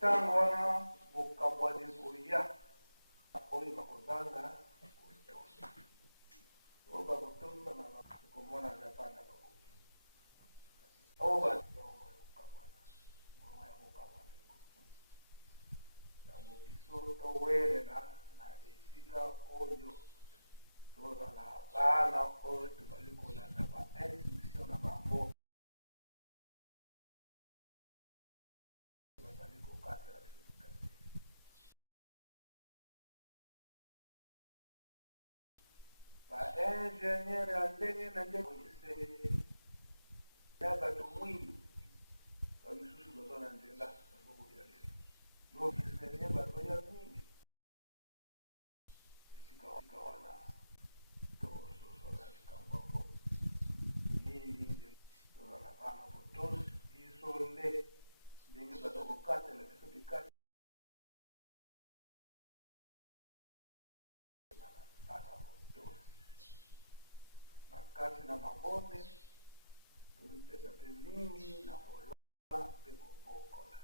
tangwana bukabwa de kuya oyi bakozanga kutosa oba kutosa na kumona zapanda bako oba zongo bukabwa ngoma ya bukabwa ya mubisoto wele na esika oyo toza na bana oyo tubalikola na ba institution na bango ingénieur ndenge na ndenge ya bato mwingi bamisusu baza na nzela bazokoya lelo nokisenye bato ya mingi esika wana tososola likambo mingi tozala bana botosi biso nde ndenge baza kokatela biso bikate kati na mabonde tulipesa pe mingi na kolona pe kobokola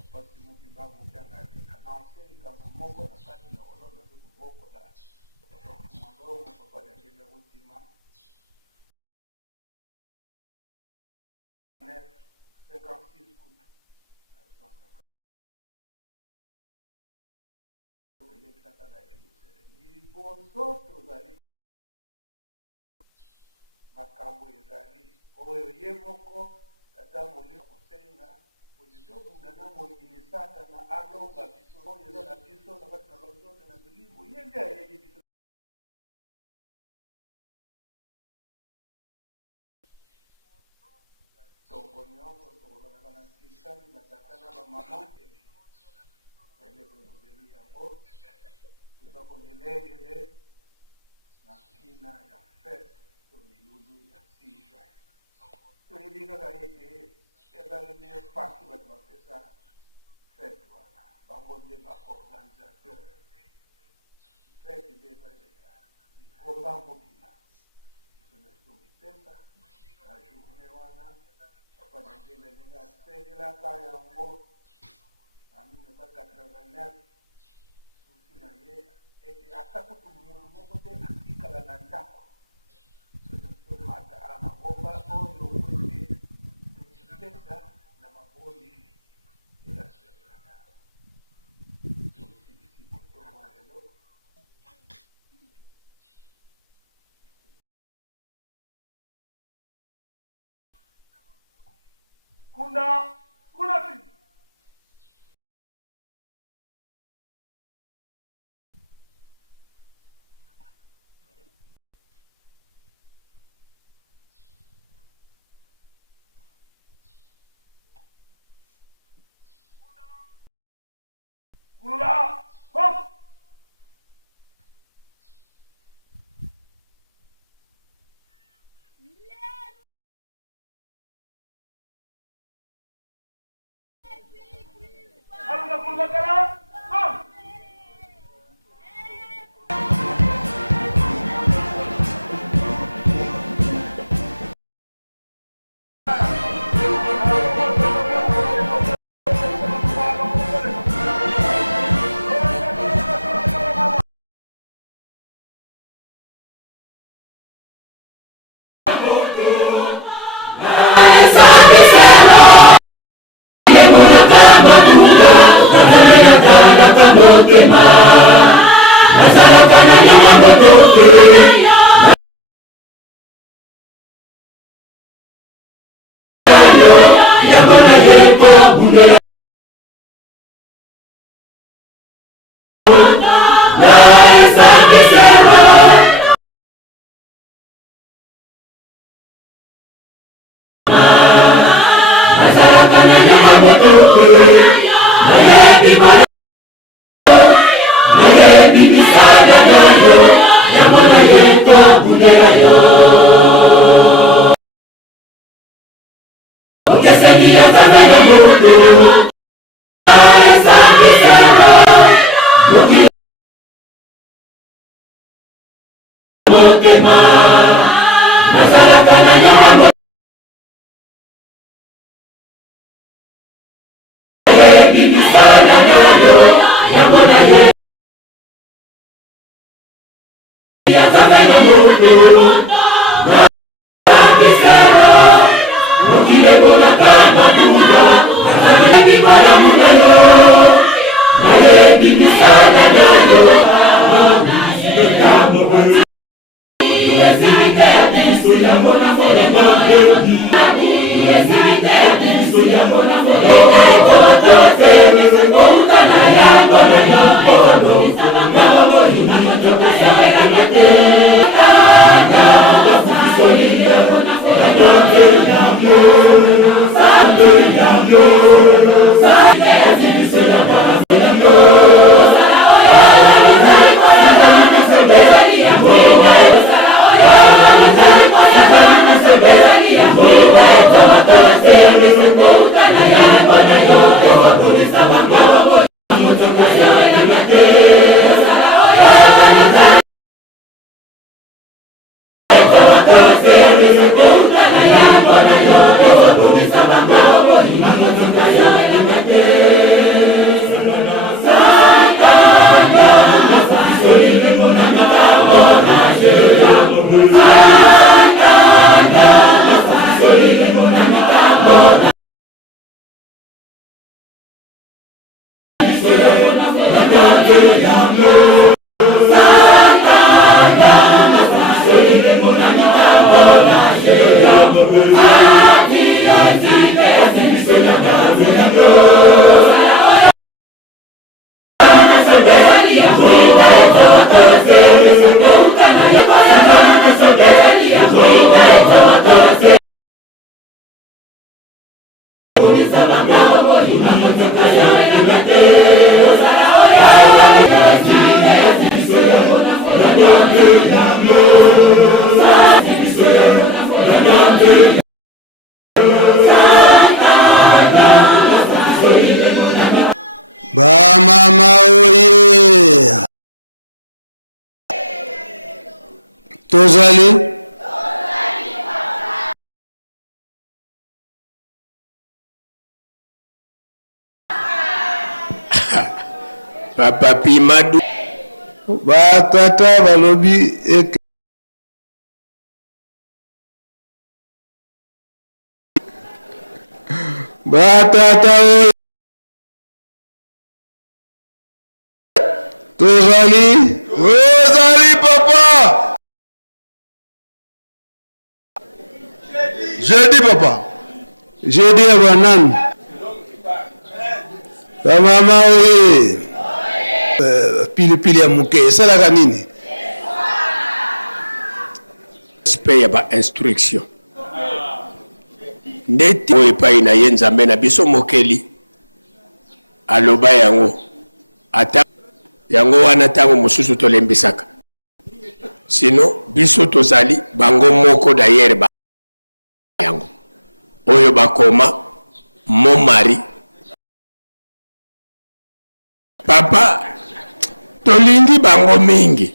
apasi muki mbangu kiangali ananse likambo moko na kati na kolona pe kobokola mwandomo papa liangela kutima 56 kutu liboso tozali makambo ezali oyo ye moko tata molimo kosenga pozitobunda na mominisata na alonga biso oyo eza na biso na kati na bazote na milimo ye nde ayebi biso tongo nyonso tokolonaka na kisani batata na bamama elekobeli yango toza komelengele na kina ya fete kaka ete ezali meilleur parti bato bapesa fete wana bango nde baorganisateur fete nde ezali likomba mobima biso nyonso mipesa na journée wana papa ndengele ndenge asengelaka yango na 1989 susi na ye ete ata kutu moto moko te atikala na ndako mata ana bomba oyo kwete tujipesa na maboli ila sema so sisi kutoka leo kuna vipi Mwenye bibisada nayo, ya mwana ye Ba mama oye tozali Papa Pimadu ba tata balobi eke ba tata oye tozali papa. Jeudi papa. Jeudi abanan. Ba mama oye. Pili ya muke salaka nini? Respect ya ba instruction. Ndeti oye pa ina yenzambe na biso mokeli. Aloba yango. Ata yango wana tango mosusu tolembisaka. Sino biso tozali bango moko d'ailleurs ba yango. Oyo bakoma mon mari. Papa tolingi bango mingi.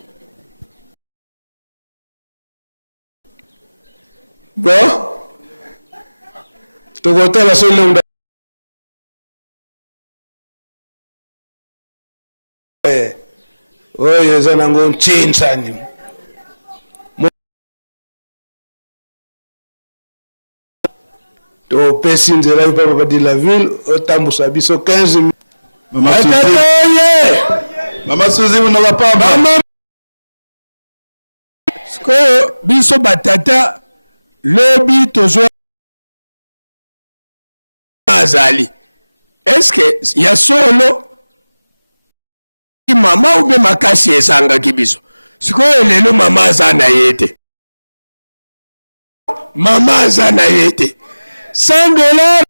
Bon. Tokotala solonga. Oye zanango nchintsani. To pesi nzela papa de la ville otambusa biso 15 Mama Suzy. Mama Suzy unola pamba. Mama Sko biso batata lobi tozo azali. Est-ce que ya solo mama ube makasi esanga kibiso? Siko lelo mama azana yete. Mama azana yete. $100.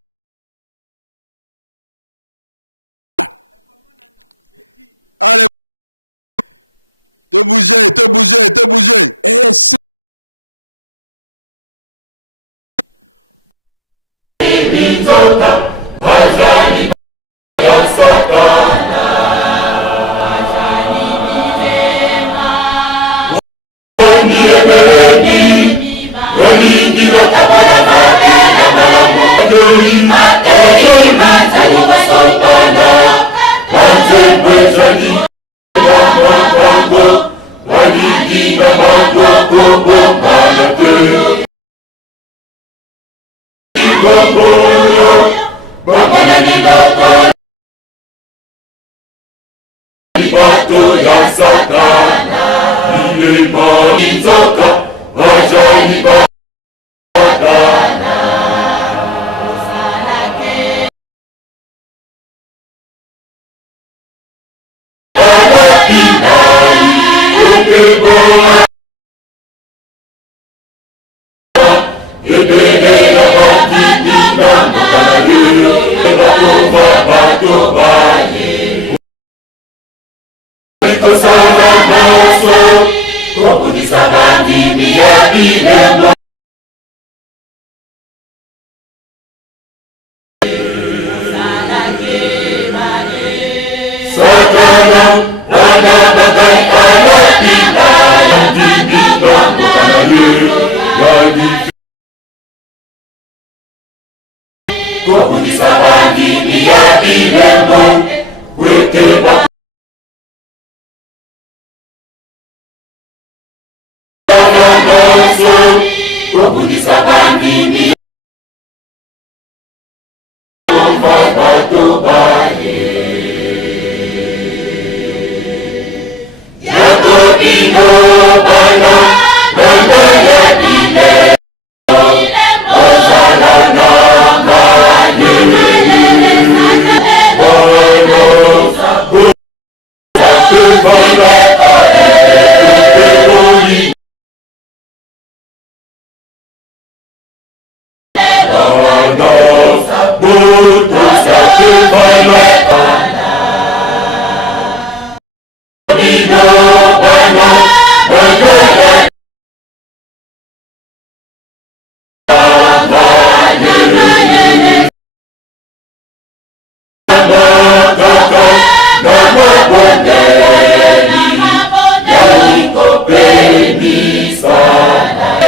Allez, te bouger. Et c'est Dina Magoko Malate Igoboro Bamana Nigoko Ibato ya Satana Ilema Inzoka Vaja Ibatana Alapinai Okebo Ebele Bakibina Bokanale Bakova Batobane Nikosala Maso Kokodisa Bandimi Yabile Satana Wana Bagai Alapina Bandimina Bokanale Yadi Kokodisa Bandimi Yabile Weke Baku Kokodisa Bandimi Batobane Yakobino Bana Bana Yabile Ozalana Mayele Bana Bote Bana Bote Bana Boto Sate Bana Bino Bana Bana Mayele Namakaka Namabongeni Yaliko Benisa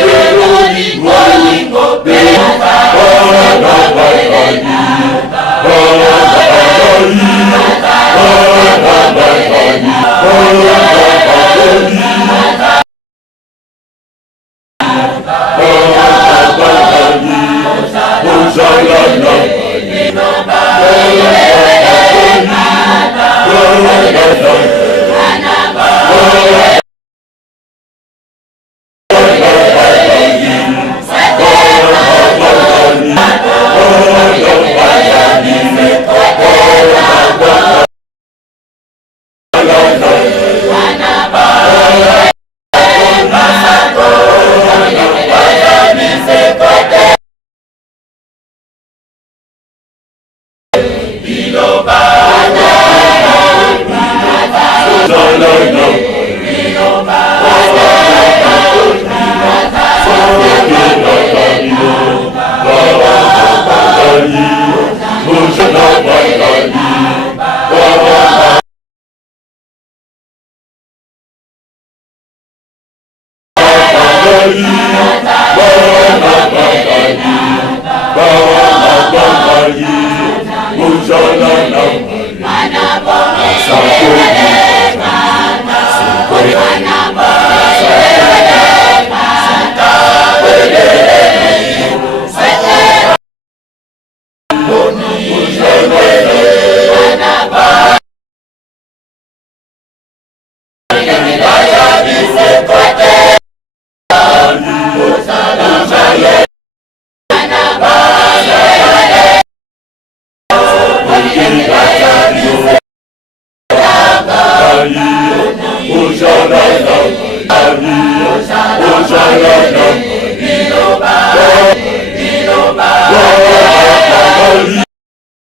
Benoni Waliko Benisa Bana Bagani Bana Bagani Bana Bagani Bana Bagani Bana Bagani Ojala Namani Bana Bagani Bana Bagani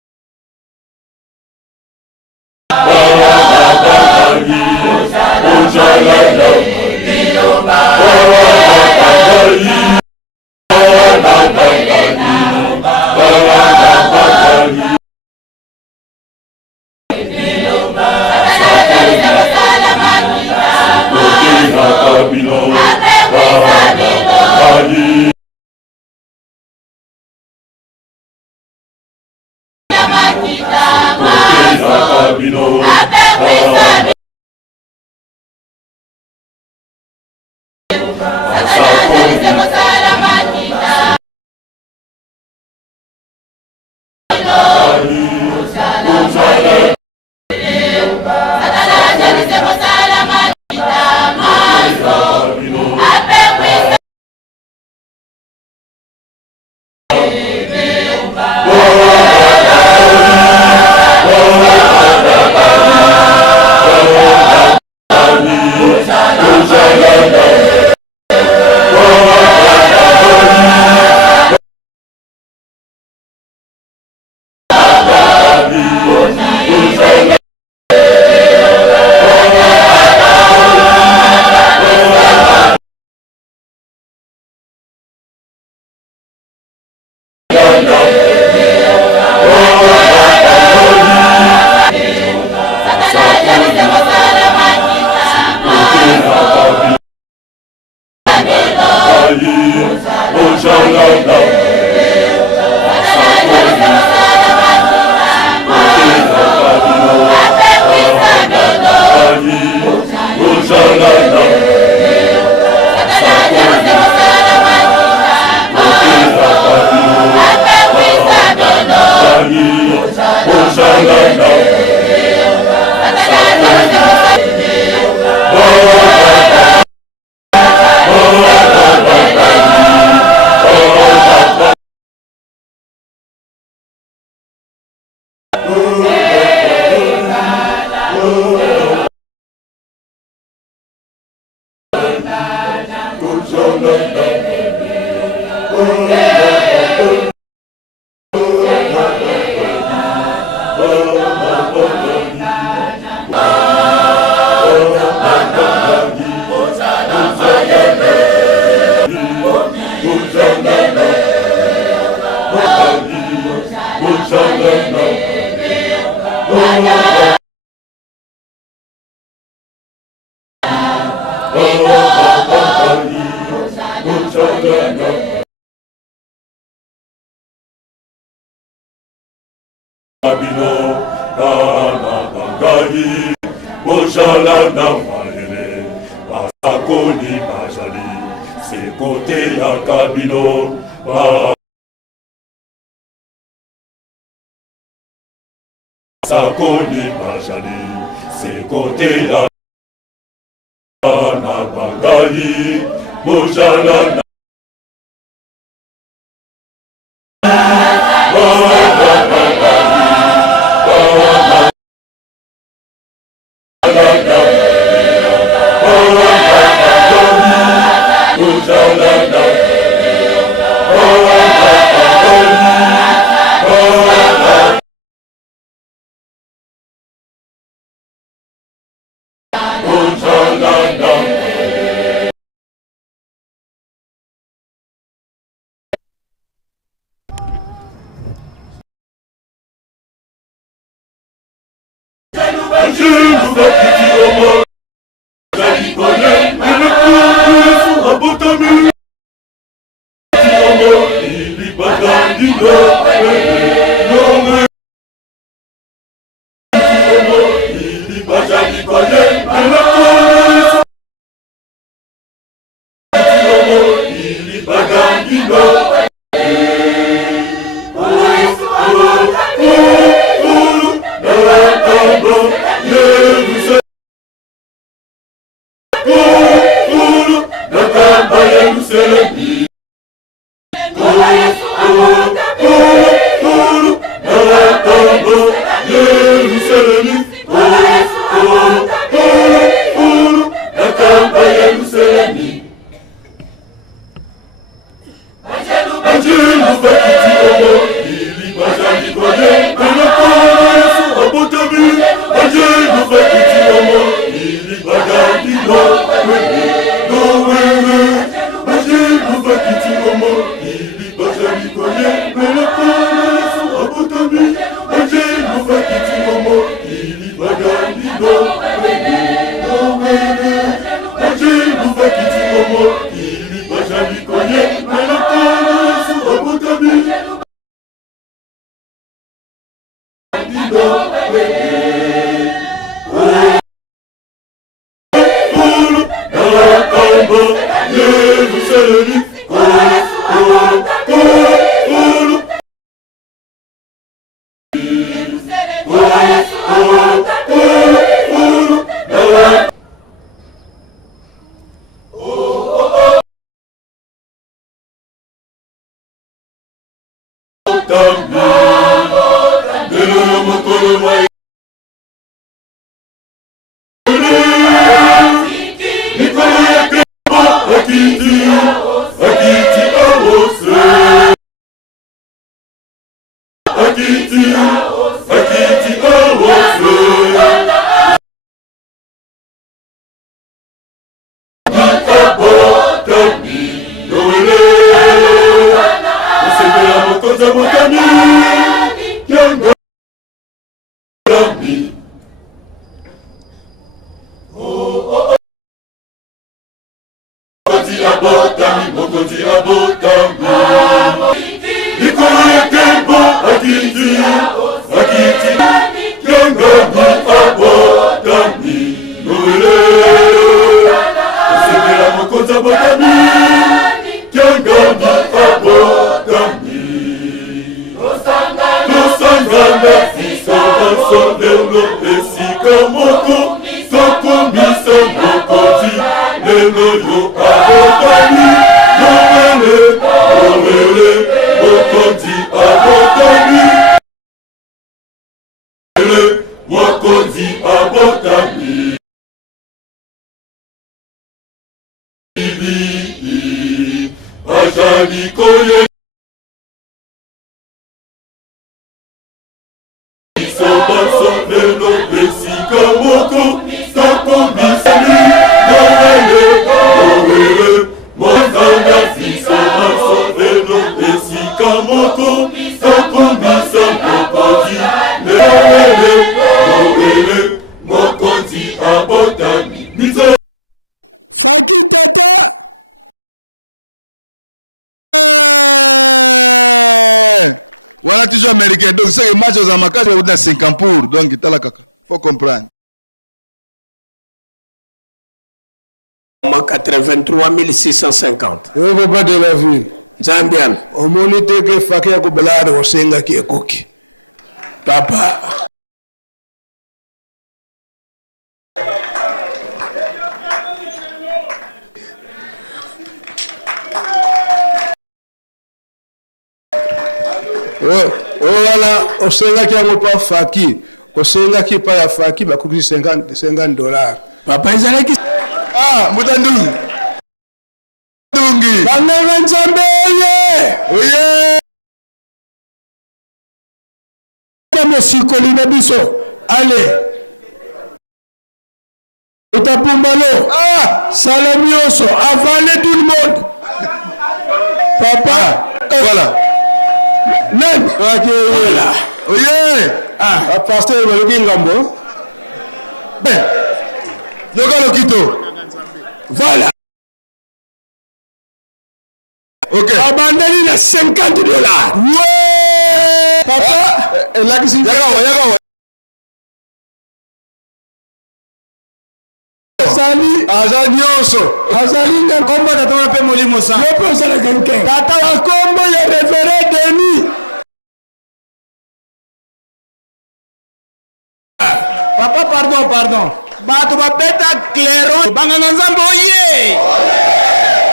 abotami lelo yo mokolo mwa likolo ya nkembo akiti abose akiti abose abotami noele osepela mokonzi abotami yanga abotami mokonzi abotami likolo ya nkembo akiti yangani abotami noele osepela mokonzi abotami yangani abotami tosangana biso basondelo esika moko tokumisa mokonzi lelo yo abotami noele mokonzi abotami mokonzi abotami azali koye biso baso lelo esika moko tokomisami noele mongana biso baso lelo esika moko tokomisa mokonzi noele mokonzi abotami mizo Faki tata. Voilà toujours américain. Donc c'est le match aux Amakas, on a 50 pour. Donc il la kaka. Faut comprendre. 83 650. Yo papa de la ville. Zambian. Omonite ke Faki ya kubelada wasenga ki ekoki. Papa. Voilà, osenga ki yango pa Faki. Osenga ki pa ya Faki bakuki $50. Papa ezalaki. Ah, Mutandungi. Mutandungi. Banganga nzambe oye. Oye. Mosikoli na biso. Allez. Utapumbalo. Ah, Salamioso. Avalez tout le monde. Papa. Voilà. Même. Voilà. Oye. Ah, pasteur Baloki Ngambo. Ben. Yoga Lokito. Voilà. Ok. Abandonné à $50. Ouais. Papa. Là qui s'y Yaga. Azali. Azanioso. Azali na kombo tata wape molimo sa. Yope osala kenken. Tata wa kombo ya révérend Denis. Papa pardon. Bato bapeta clairon. Banganga nzambe oye.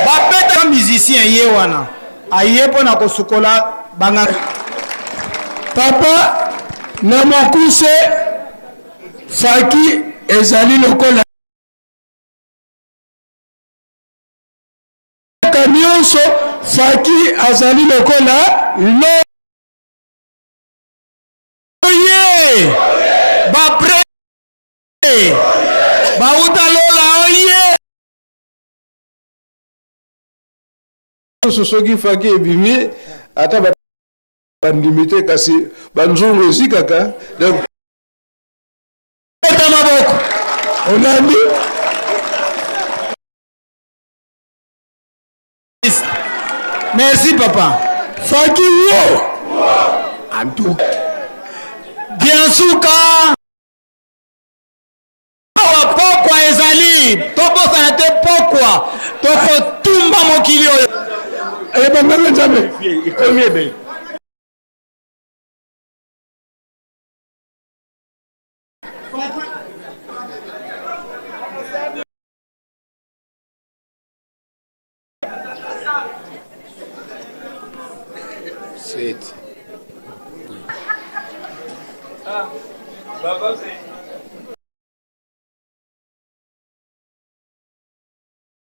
Bapeta musicien ye wana. Aye pona kosukola banganga. Papa na mokuse Faki ezali lokola nyonso Faki azali lokola lo oye bapre bauta lola oye sosoki Faki ebimi ata bandimite kasi banzungu ezikaka donc eta maboko onandi merci papa Faki wo Antou. bien suka awa pokwa ezali tokosana te pokwa tokotumba mokili oyo ebanganga nzambe ikomi ebe Sweet.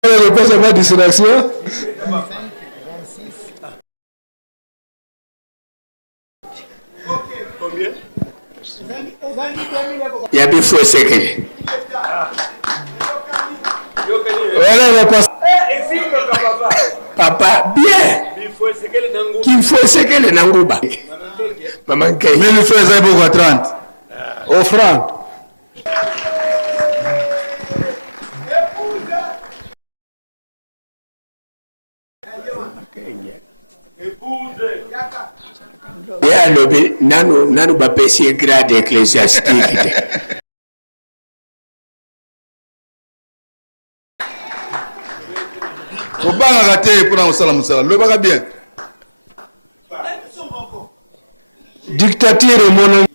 Je pense à ma distraction. Il y a des faux secrets. Voilà, on va passer. Papa, bien. Qu'il faut secret Nanguba. Maman Kay. Mais le frère beaucoup à 30. Offrande. Ya lobe nanu bapesi grade ecclésiastique. Faut pas rater pour un salam salam. Le baga bien. Dictature, mon ami.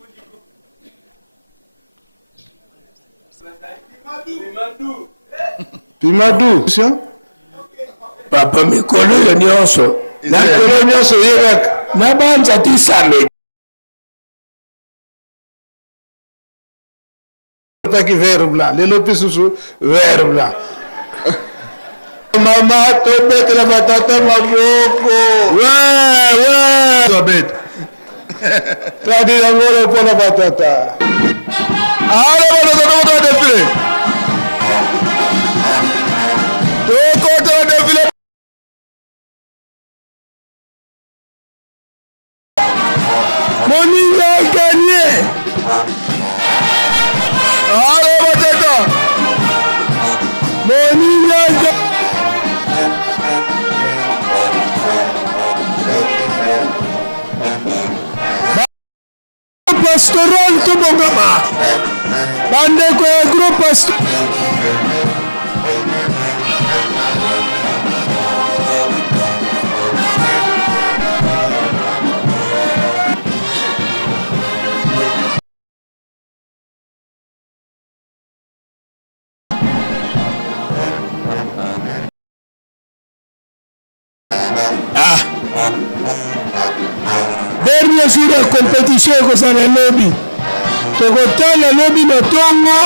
Pimadou. Papa mikolo yo nyonso. Na kolonio so yeka. Na banza tisame. Taki vert blanc. Les lopis sous vert blanc. Maman, to bête la batata maboko. Ouais. Toi bête. Tradi angolo pour la batata. Allez, on va défiler. Tout contre le défilé. Moninga a gagné. Allez, Batata. Moninga a gagné. Pastoral to bongama. Bande ko groupe pastoral. Dernier jour de compétition dans le lobby. Togotal le lobby de Tongo.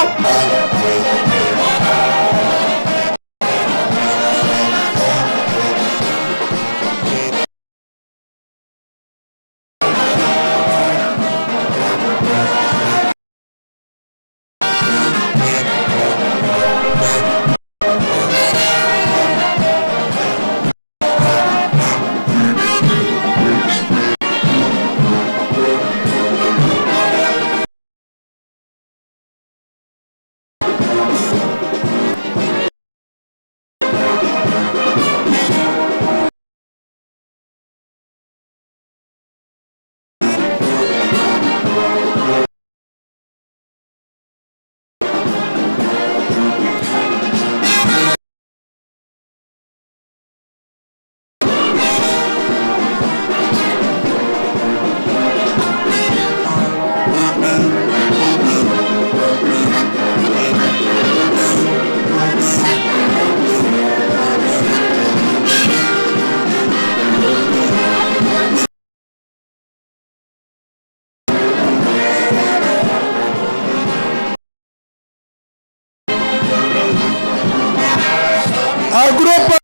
Agrupa.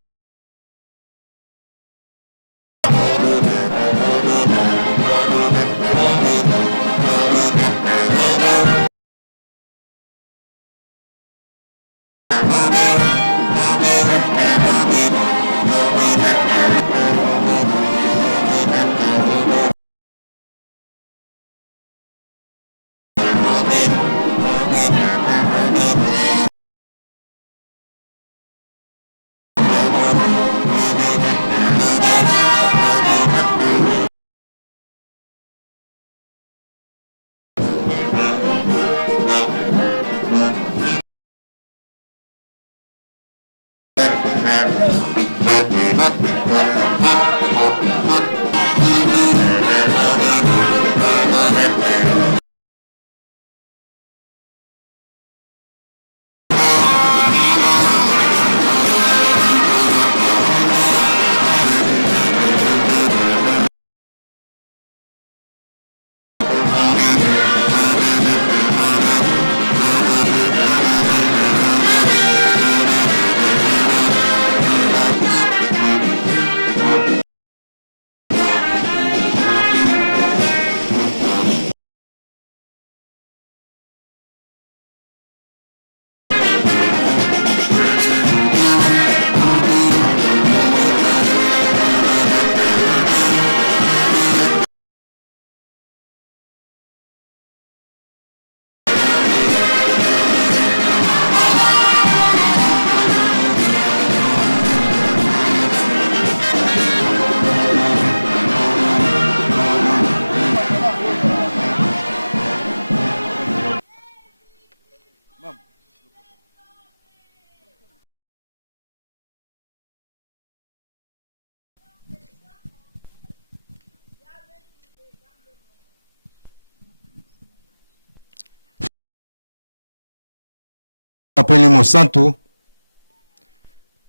Mosantu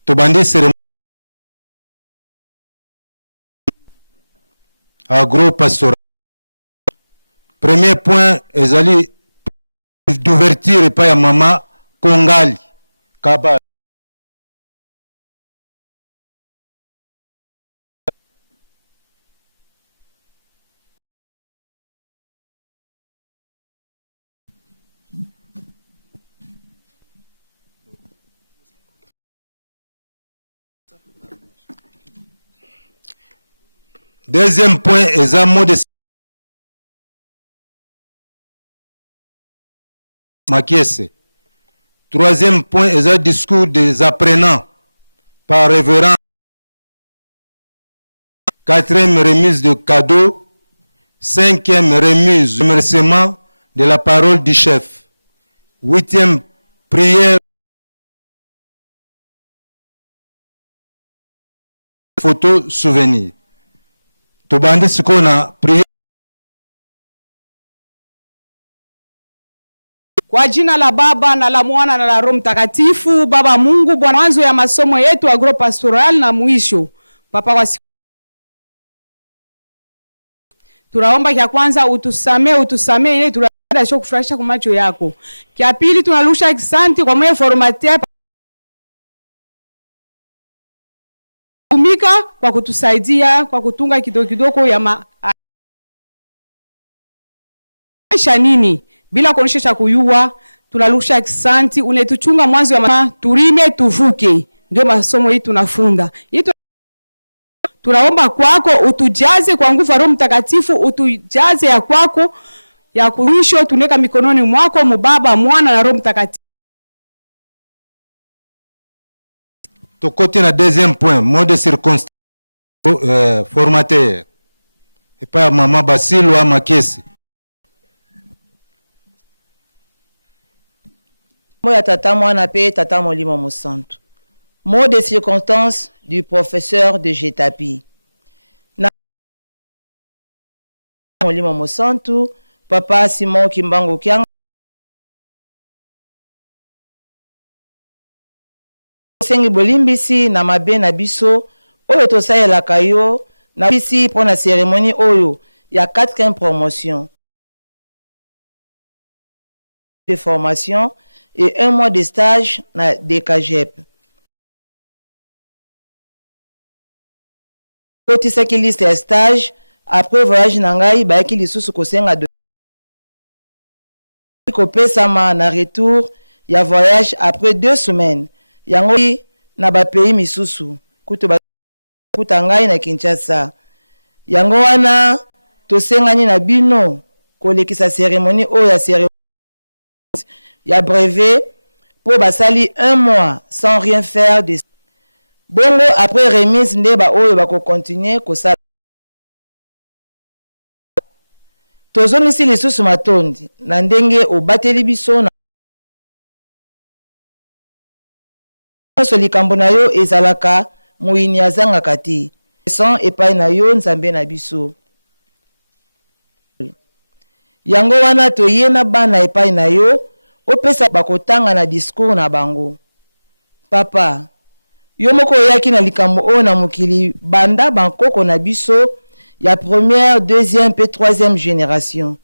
tobandi cérémonie agro-pastoral. Premier point ezali d'ouverture epai ya mama Kongali Kaba. Deuxième point est un mot de Makiese. Troisième point est un discours des apprenants par révérend. Quatrième remise de cadeaux. Cinquième remise de remerciement de la parole du chef. Huitième prière. Photo souvenir. Tobande sikona prière. Kwa jina la Baba na la Mwana na la Roho Mtakatifu. Baba Mungu, Bwana, mwanzo ya masomo yetu agropastoral na mwisho. Papa wa tunaomba kia kwanza utusamee ile tunataka sio kufurahisha kwa macho yako. Kia pili tunarusha asante kwa mwe formateur kumika kwa kutusaidia kwa kutunga kidogo ya maisha nini bila kuonesha cha kuyua. Tunarusha asante unetuchunga mwanzo ya turime tuvuke. Ndio masomo hii tunafunda. Tunaomba kwako utujaze kwa nguvu ya Roho Mtakatifu, utujaze ya kwako ya kuisho tuneka mikononi mwako Mubaba, Mwana na Roho Mtakatifu. Tokote na deuxième point, mot de circonstance formateur. Et pas maman Basilo à Makesi. Moya tata mwana pe tata molimo mosantu. Mot de circonstance du professeur de Getapi. Na molimo mosantu, papa Simon Kimbangu Kianga. Sengi bolimbisi na mabe na biso, oyo tosayelaka yo, na bisi pour la cérémonie oyo, ya 4e promotion. De formation et 1 mois de stage na DKGEP. Kotisaki liste ya stage après voyage na ngai bayaki lisusu kosenga de kopesama na retour ya voyage après 2 semaines yango na ba pays misusu kuta ngai na Kinshasa. Yango wana tosengani na bino kolekisa cérémonie oyo ya cérémonie ya brevet pour basali 1 mois sans rien faire de bongo. Après remise ndeba oyo bako continuer kosala tozongisi lisusu matondi na ndenge obateli biso na so likambo na yo ezalaka moyini azangaka te sans epai na yo nzambe na biso. Yango wana toye na bana epai na yo opesa bakotanga na discours na bango. Papa, yo moko oyaki na likambo oyo na mokili banda bankoko na biso ya 1e, 2e pe 3e génération.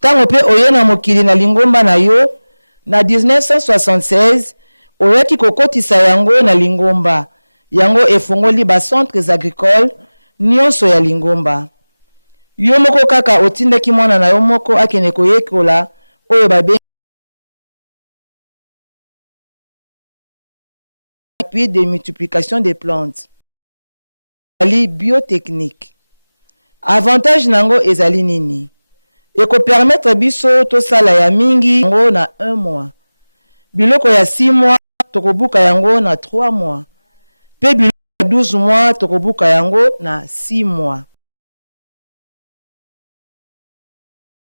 Tango pe oye na mokili na lingomba na yo na 1976 oyaki kokotisa yango na lingomba. Yango efongoli ba centres agricoles nyonso ya lingomba. Yo moko kaka otindaki mwana na yo moko akene koyekola oyo babe de multiplication des plantes. Ali biotechnique. Avantage nango ezali nini? Eko permettre biso to sala ya mingi yango na 1 mois. Biloko ya 6 mois tokobuka yango na 3 mois. Pe biloko ya 12 mois tokobuka yango na 6 mois.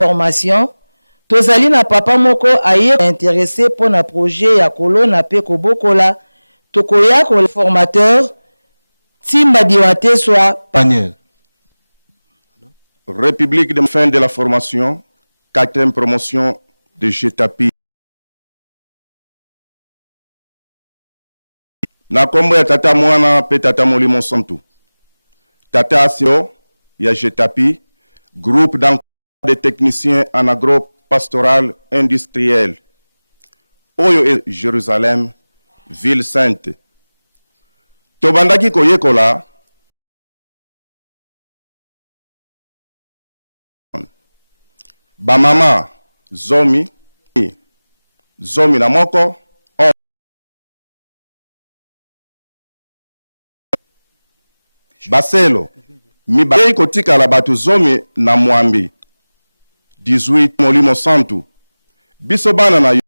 Formation. Tozali na papa moko aye intéressé pour na projet ya kolona pe kobokola. Tokoya ko le formateur Timba Diwate soit Paniel. République de fin de la formation, 4e promotion de Getapi. na kombo ya tata mwana pe tata molimo santu. Tata asio ya Jetapi, groupe de techniciens en agro-pastoral industriel. Oyo e Jérusalem, ville sainte. Tobandaki koyekola bamama zomi na moko baselo mibale kotikala bato zomi na mwambi 18 molimo santu. Biso bana na yo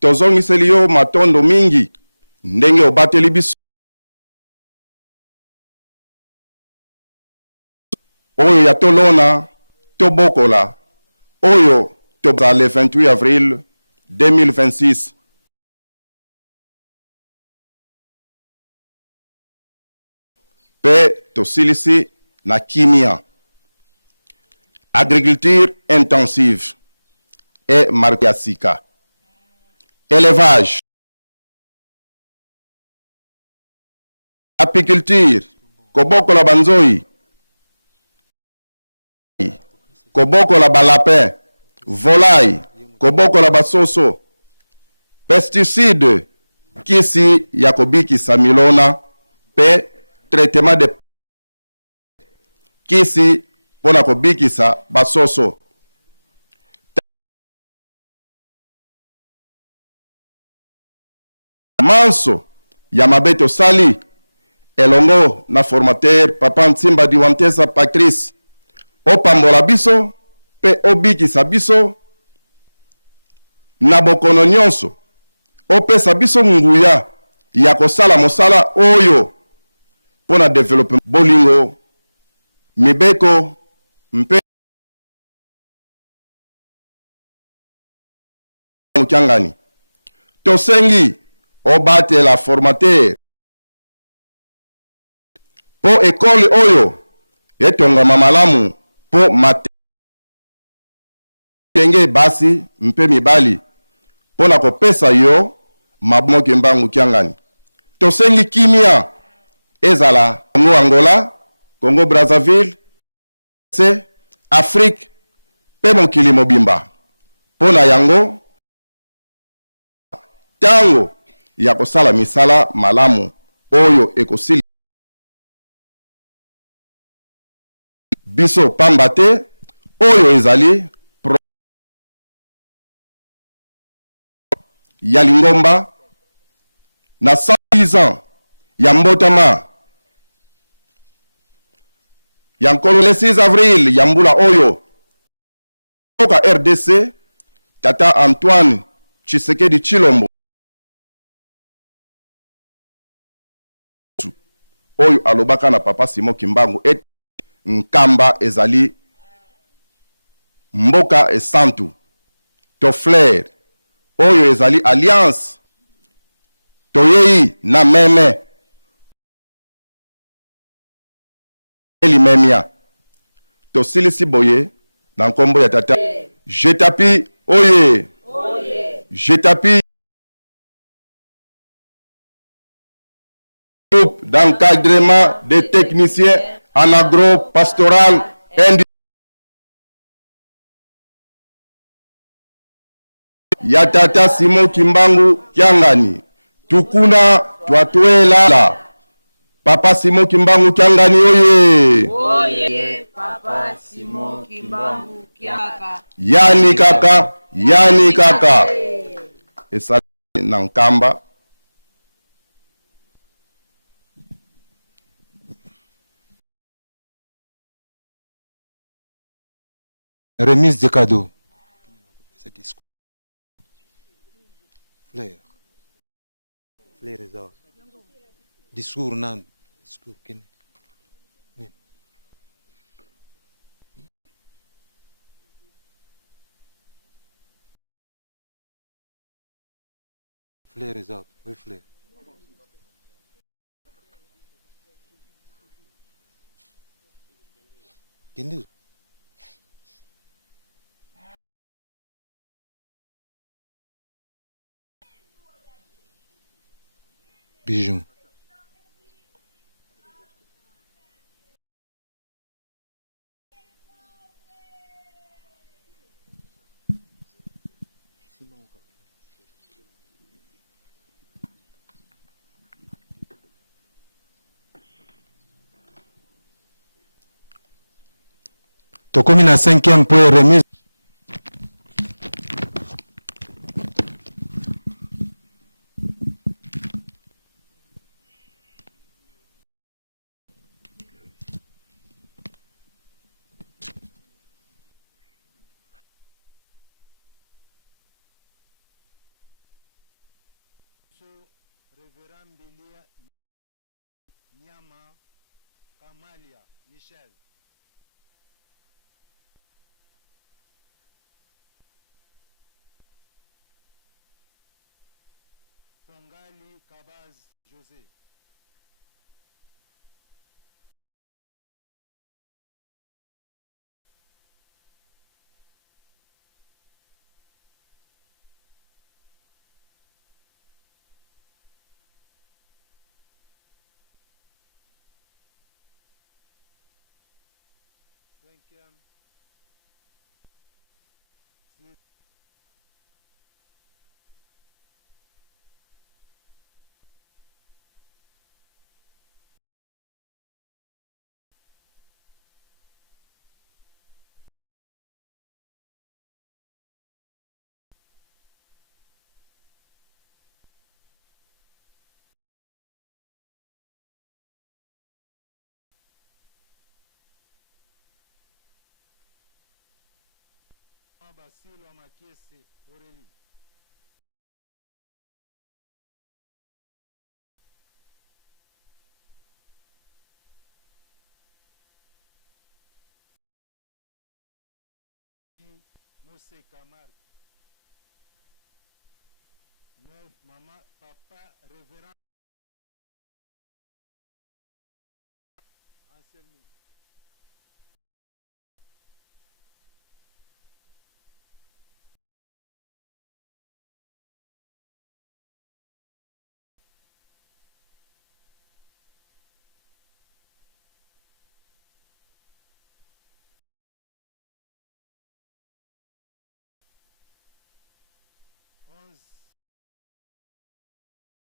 tozongiseli yo matondo mingi ndenge obateli biso oyo ya tolona tobokola oyo toza le 28 avril 2026. Pe tosilisi na kimia. Agriculture intensive et markiasika. Élevage. Apiculture. Koboko la banzoi. Koboko la balapin. Volaille. Koboko la basoso. Pesticide. Kisi yakobiki samilona. Pe traitement de kisi pona kobikisa basoso. Manso ya mabeto sali elongo na formateur papa Ntimba Diwantesa Patrice opambola biso pe obikisa biso na bokono nyonso opesa biso nguya ya kosala mosala oyo pona développement bolingo mibeko mpe mukangani tosengi obatela formateur po ekole oyo etongama malamu po matenge basi mpe mibali pona kopesa yo mabomoki mbangu kiangani. Tosengi kimia ezala Congo Angola, Congo Brazzaville, Afrique, pe mokili mobimba. Pona yango, tango ya kosala misala malamu, oyo ekosili. Biso pambate, oyo ezali, ya lingomba, na 110 ans, ya mbotama, yankolo le 6 avril yambula oyo oka RDC tata Antoine Tshisekedi Chilombo oyo alobaka na papa Simon Kimbangu et nkamba ezali mboka esantu to flair oyo ezali alliance toyei na meme Elimemia. Tosilisi boye na nkombo ya tata Jetapi oye. Jetapi groupe d'encadrement des techniciens en agro-pastoral ya tata Simon Kimbangu Kiangani tukuna twatwela Papa Simon Kimbangu Kiangani oye. Oye, Papa Simon Kimbangu Kiaka. Yani kaka, yani kaka. Esa nankamba. Remise de cadeaux. Fleur. Fleur is out. Discours nan. Discours kene. Fleur is out. Oui, fleur. Kene. Bijou. Tokomi na 5e point remise. Révérend Belia Nyama Kamalia Michel. Pongali Kabaz José. Cinquième. Basilo Makiese Aurélie. Mose Camargue. 9. Maman, papa, révérend Anselmi.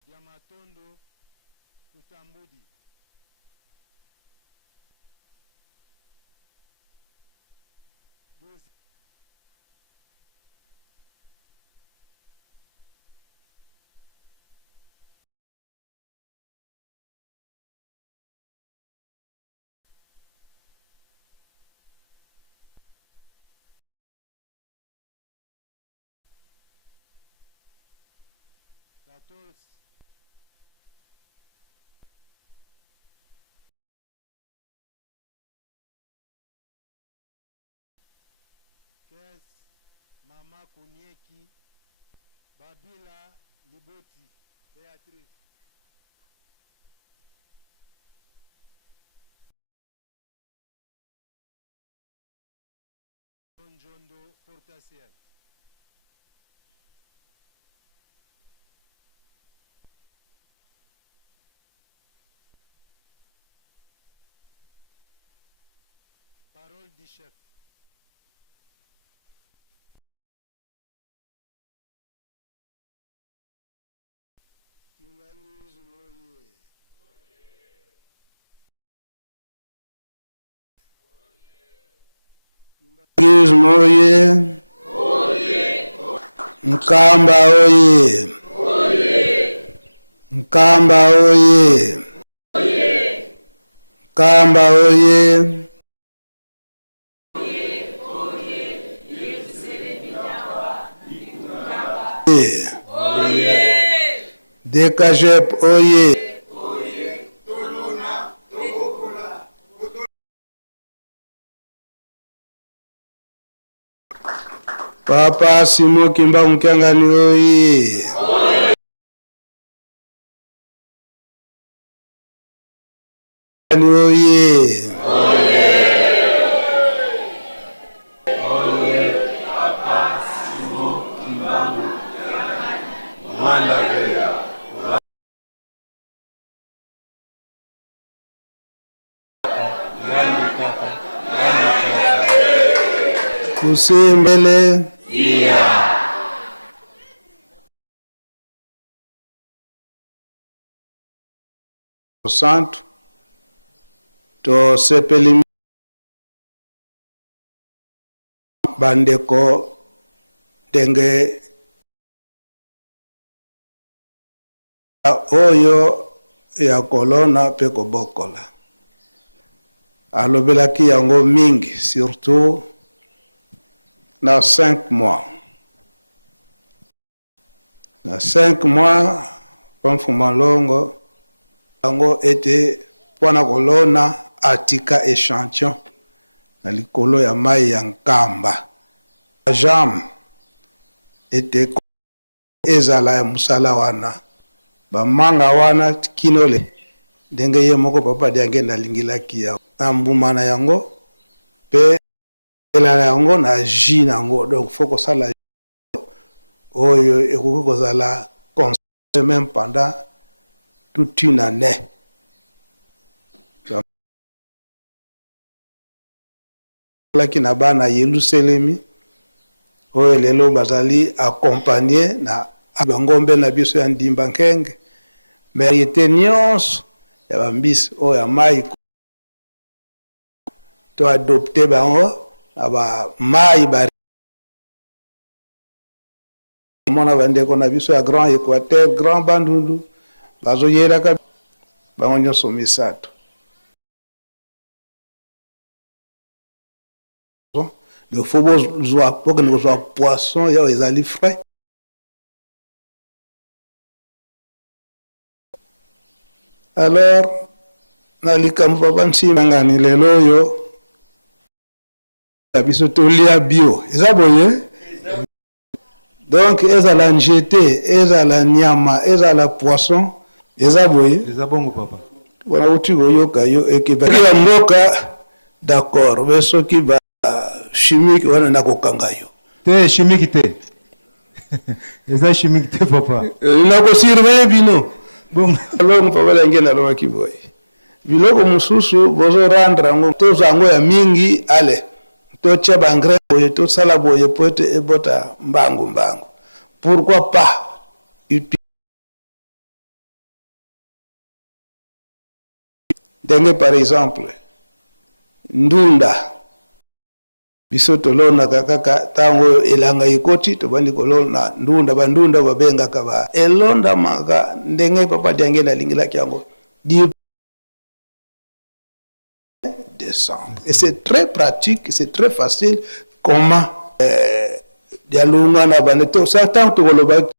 Diamatondo Kutambudi. 12. Mama Kunieki Babila Liboti Beatrice. Njondo Portaciel. Parole du chef. Oye. Mkamba oye. Mkamba oye. Mkamba oye. Dekajep oye. Papa Simo Kimba Mkangani oye. Oye. Papa Simo Kimba Manda Kusimbele. Santo to sepeli bandeko ndenge oyo ya kolona pe kobokola alobelaki yango mingi, surtout na 5 mois. Na 5 mois pamfuma longo yango ete pona kolona atika échantillon na likolo ya mai ya nkamba. Jam ete ezala ya musala wana bamanga wana kinole ndenge ye moko papa diange na lingilaki ya na mbuma na yango pe elala yango na ji nango. Donc faut que ça la oyo ekoki kozala consommé même pendant toute une année. Laki na bana Yerusalemi oyo lelo bazali accompagné na bangombe na biso ya ndimba nkenge variété nyonso ya bambisi oyo ya mai to adopté bango na ba mai bari mona bandeko na biso ya Grand Équateur, Grand Bandundu bazoyelaka bango nyonso misato. Le faut jouer pour que nous soyons poissons et les ali frais. Alors, nalika mpapa nsimangani lelo yo biso tolia bio. Eza boye? Donc, eza la njete, eza la nyama, eza la poisson. Eza boye? Eza bongo papa. Wana uti goyoka yo ekiba. Ya mboka d'accord, mais ce qui va chimique wana nakokanga yo. Te chimique te. Eza chimique te papa. Nako surveiller bino. Bon, alors papa lange na loma kiboy. Biloko mususu bozo randra ngo to zango ya mingi ale. To cheba engrais boye to sala boye pote ebota mbangu. Pourquoi pas Denge par exemple ndunda biso tolona kaka tango elanga ikoti to bandi kolona ndunda bandunda babenga kaba elonda maka ndenge papa diange na lingila kyango descendre. Et c'est très pratique, c'est très facile comment dialunga na baneto ça tant to koloba.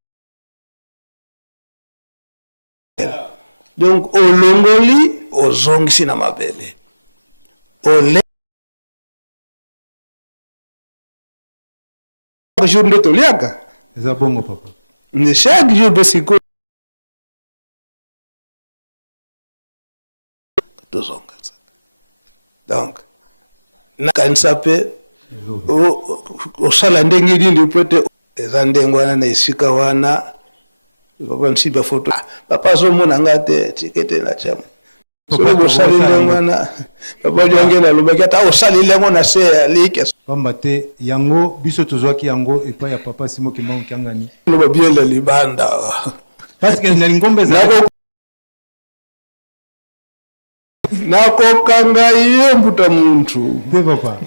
Donc au longoli au zongisi na mabele au jour de toliaka. Eza bongo papa. Ne chaque jour de siko tozonga. Donc na kanisa pe o sala ndenge ndi pote eza ndengo wana na isika wana papa nsiba photo papa zo mona ngate tikete na chama so bo sala ndengo wana papa jonge na lobaki ata o sala lengo na se like pamba te yango biso tozwaki yango epa ya papa Simo Kimbangu Kyangani loba bien la libanda parce que na ngombe za nako kanga iye mbuta muntu te papa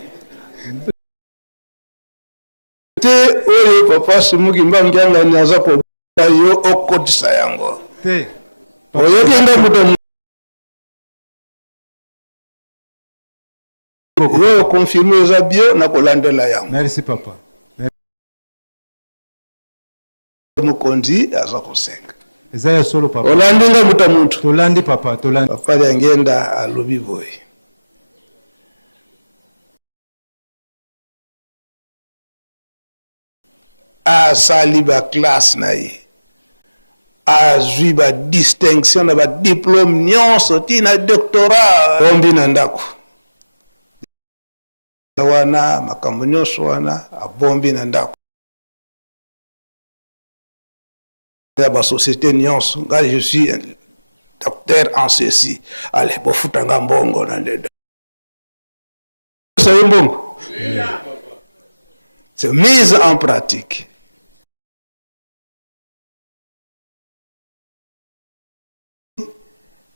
te oyo papa Simo Kimbangu Kyangani aza ko yo okotisa yango te oyo kenda mbuta yo confirmer za bio na kolandela yango. Merci papa. Mukonzi aza kosenga Eza ya solo papa. Olandinga muta muntu. Tolandi papa, tolandi. Papa ngenda alobi boy. Asali ba classe na ye. Azwi ba distinction na ba diplôme nyonso tina doctorat bombi na ndako. Wana makambo nyonso wana abombi na ndako. La société nyonso ngali je suis un docteur en ceci. Allez, bo futanga mbongo na ndeda. C'est bon. C'est mise en pratique.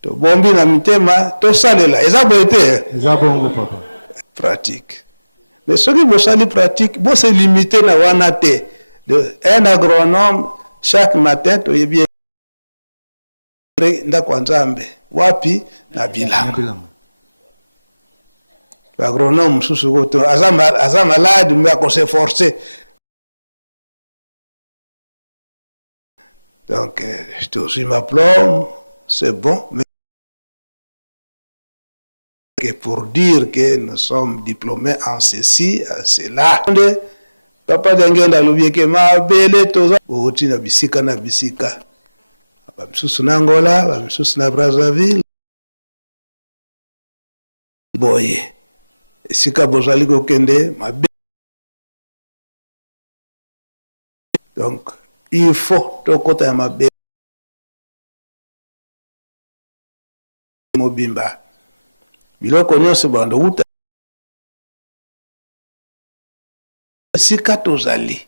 To bombi na mitema to salela eza boete. Eza bongo papa. Pratique. Mais ce qui vous pratique, vous se limiter à wanate. Un agronome, chaque matin, tu es bien ndakwanzambe wapi na Bilanga. L'agronome sous ce aza malade mais qu'on s'est forcé. Donc je te suis ma plombe, c'est bon, mais pour dire que nous sommes diplômés en ceci, en cela. Papa d'engenda lobieke ma bele toza oti na bisika bamisusu na Angola, bamisusu na Brazzaville. Boye esika bozali kokende mabe. Donc il faut tokota ya mabe mobimba biloko nyonso bando uta esika tozali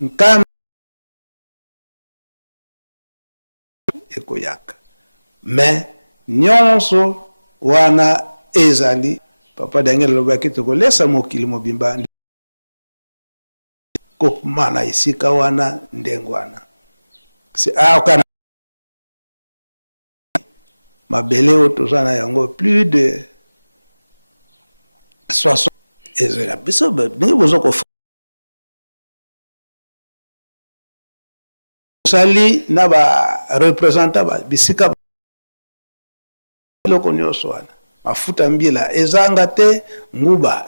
nkama ekoyaka mais nyonso wana ezali papa dangela lobaki tokolesa mokili mobimba kopmana esika wana ndengwana c'est kana mabele otozana yango plus de 60 ezela biso ndenge bozoko sali na ba representant ba bisika loko nyonso wana mafuta mbila ezanga te nguba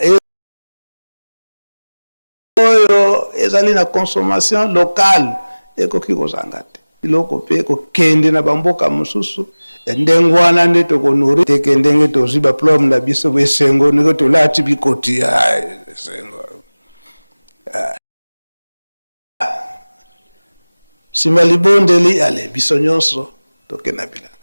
oyo ezali na consommation locale ekoki kozanga te biloko pe kokende na bamboka mosusu ndengwana nde tokonuri teke ndenge toziba plom na biso besengo niko tolati bikoti sengo sima libondeli ale biso nyonso tokena Bilanga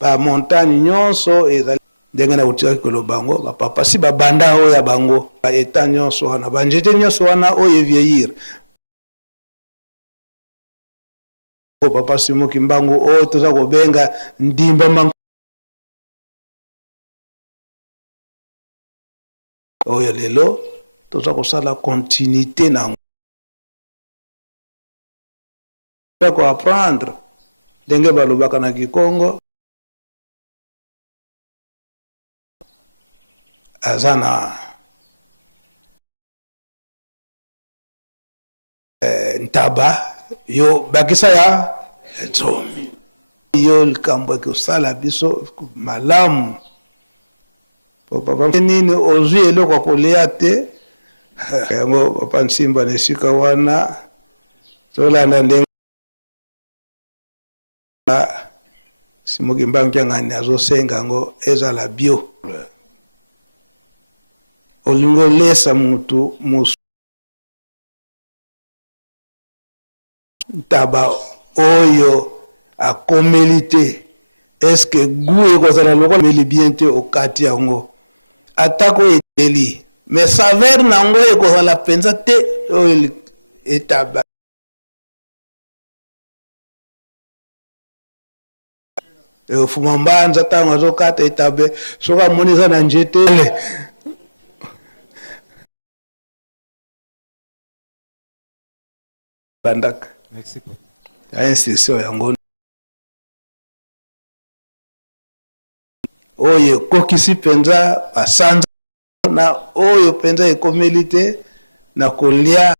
ba montagne nyonso ezali ndenge na utia kolobango ba papa si babanda oyo ya bango ba eta nyonso wana banjete nyonso wana oyo vieillir o papa Simo Kimbangu oyo toza kobenga ndimba mango oyo lelo toza kosala continuité na ko apprendre ndenge balobaka na Kikongo azana ntaba yo bakisa ya tsomi yo likambo kusala biso malamu papa nini ozwi eloko kolia te yango papa Nsimba nesika wana tolanda ndenge Simo Kimbangu ngani azosenga ngo ezala bio olingo lesa mutu musu taba oyo akomelite est-ce que goût ekozala lokola meli bien te okati yango atako eteli mais saveur nango ekozala penza te oyo etaba fuma mbanza ntango azokata etabe soki amoni eza na njetele bandaka ya instruction yango oyo kokisi penza basanza na oyo penza ekomeli te na kolia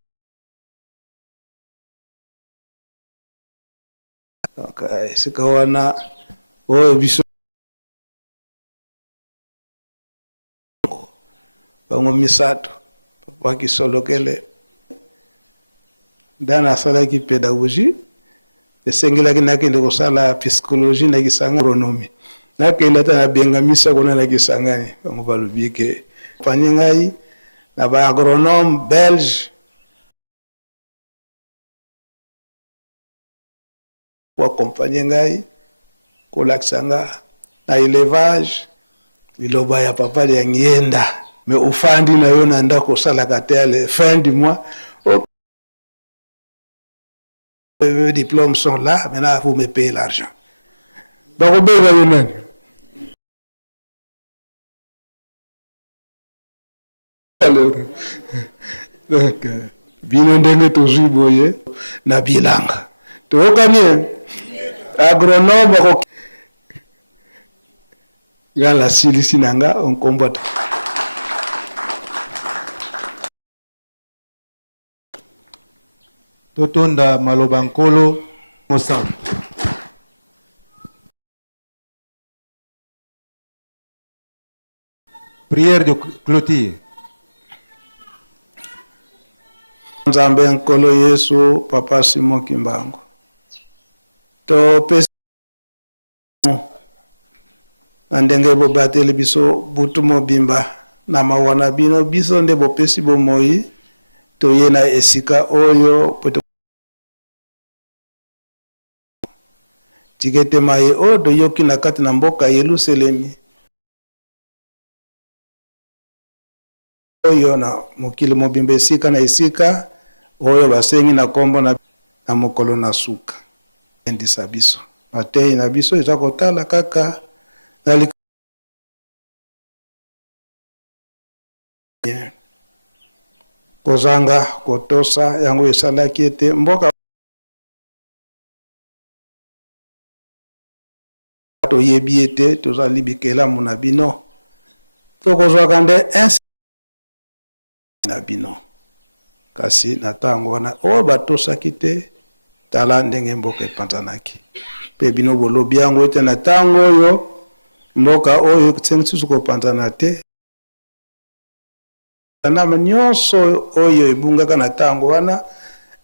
esika wana oyo biso bango misato papa Kisolokele ndana asalaki pédagogie esengelaki nakende kosala psychologie na Kisangani agronomie nakende ata nabengamisa kuna na Kisangani bango balobi ke pani ngai na ba agronome belge ko accompagner ngai kolakisa nga na élevage liloba ya papa ya ngienda mais ufandi na yo na ndako osalaka te ale fin du mois mes diplômes sont là, maintenant vous me payez l'argent. Donc, donc, bino ndenge tozwi boye na bilanga. toyokani agronome nga la silisi na nga onkombo totonda maloba nkolo mosantu. Prière de clôture. Nzambe nkolo Yesu papa Simo Kimbangu to pesa ndenge bo bateli biso butu mobimba na mawana bino biso nde bo pesi bo moi to yena esika oyo poto tikete mai o do yoki na kati na mboka Yerusalemi oyo na mokili mobimba esika na esika oyo basengi na kombo na mokolo na suka endisa biso matei na biso eza kotala kaka na kozanga kotosa yango esalaki ete mboka toyebi ete tozali bikelamu na bino tokozwaka nde na bino kasi na ntango wana oyo batosaki te tala ndenge mboka epanzanaki mpe bino bolobi yango ete na ntango oyo mboka oyo esengi susu kopanzana te nama nyonso oyo ebungaka na ntango wana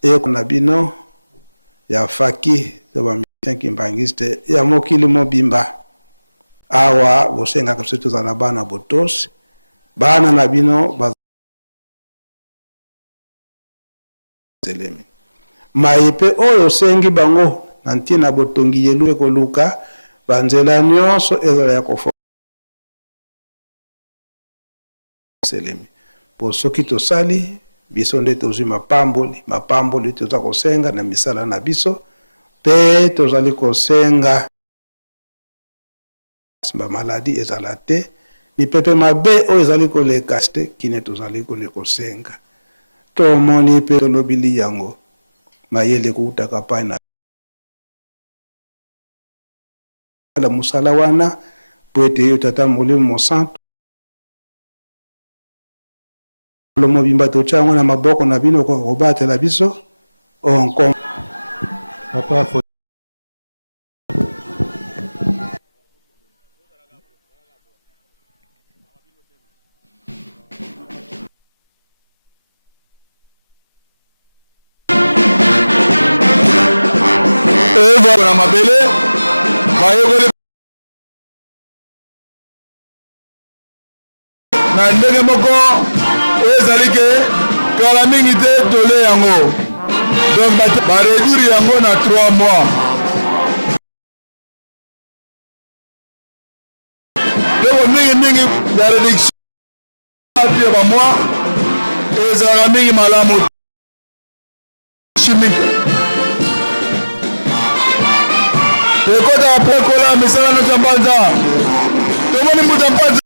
eko na bino ya faki to bamisien kimbangiste ya mokili mobimba awa bosengaka biso tozala bana botosi bana na bino bazelemi mai mpe oyo osengi bango na ntina botongi yelu ekoluka banzela nyonso ezala ya kofo selemi po soki tosali biso nde tozwi mapamboli toza kosenga na misala na biso mpe tozali kosenga bamaladi ezala te mipepe mabe oyo ezali koleka te kine tozali kosenga tomoni mpe tolobili yango mayele koutaka pai na la musala wana po ete yo tata molimo mosantu lo mobimba tochango na maboko na bino ko kobatela biso onko Papa na mabele bayekoli na ndenge moko oyo ezali ke kala mingi te tole yango donc baréduire yango na 3 mois loko mingi ya réduction ya bamoi ezalaka mingi malamu chimique ekota mpe kola misala nyonso ya mpanza tomoni mbuta ya mpanza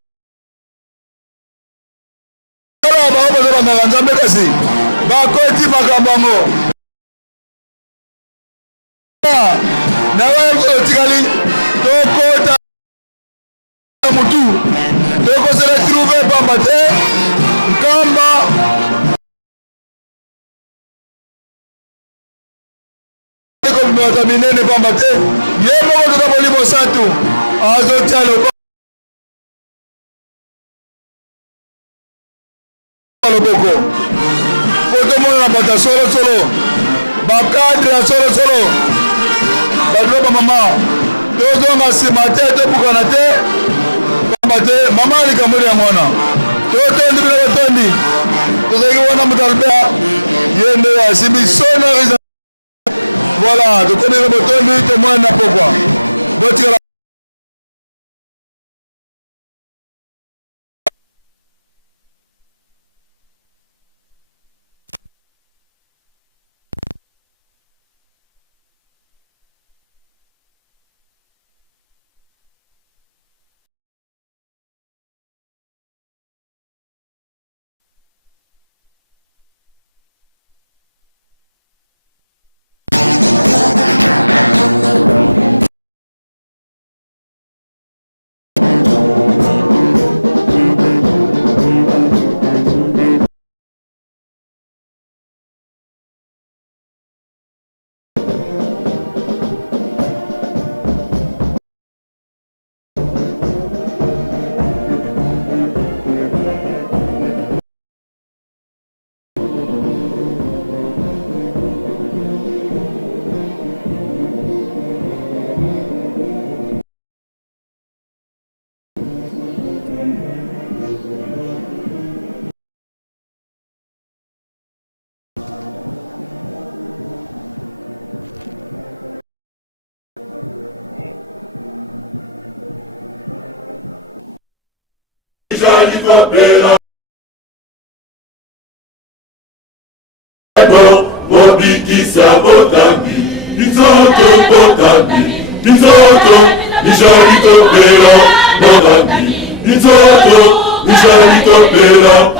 kala bango baza bangaka nzambe kasi bakoti makambo yango na bayeko otikali tokota mutu tokosela trouve pamba te nkamba komimaka minene pamba te ye moko toza molimo santu azotia loboko po tomona na bato ya solosolo bakadre ya solosolo bato bamama tozonga nsima te tobukana te pamba te mama likambo yango wana totondi bino botondi tozalaki wana moto alobea ye nde asimbi sonoriza voilà tokomi botondi tomona na pokwa botikala nijali kopela bobikisa botambi nzoto botambi nzoto nijali kopela botambi nzoto nijali kopela